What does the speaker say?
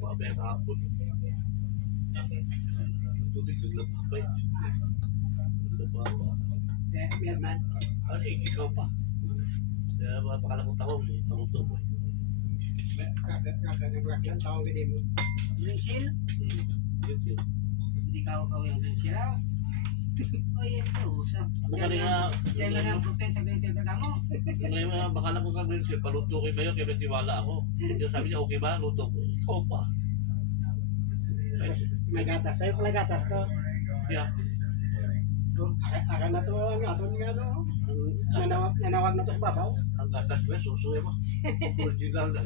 Babaya kahapon. Tubig bigla pa pa eh. Merman. Kasi ikaw pa. Kaya pakala ko tahong eh. Paluto ko eh. Kakagabrak lang, tawag gini mo. Brinsil? Yun. Hindi ka yung brinsil ah. Oh yes, usap. Ano ka rin nga? Diyan ka ng protein sa brinsil ka mo. Ngayon nga, bakala ko kag-green shield, paluto ko ba yun? Kaya may tiwala ako. Yung sabi niya, okay ba? Luto ko. Ikaw pa. May gatas. Sa'yo pala gatas to. Kaya, Aka na to ang aton nga no. Nanawag na to sa babaw. ang gatas ba, susuwi mo. Original na.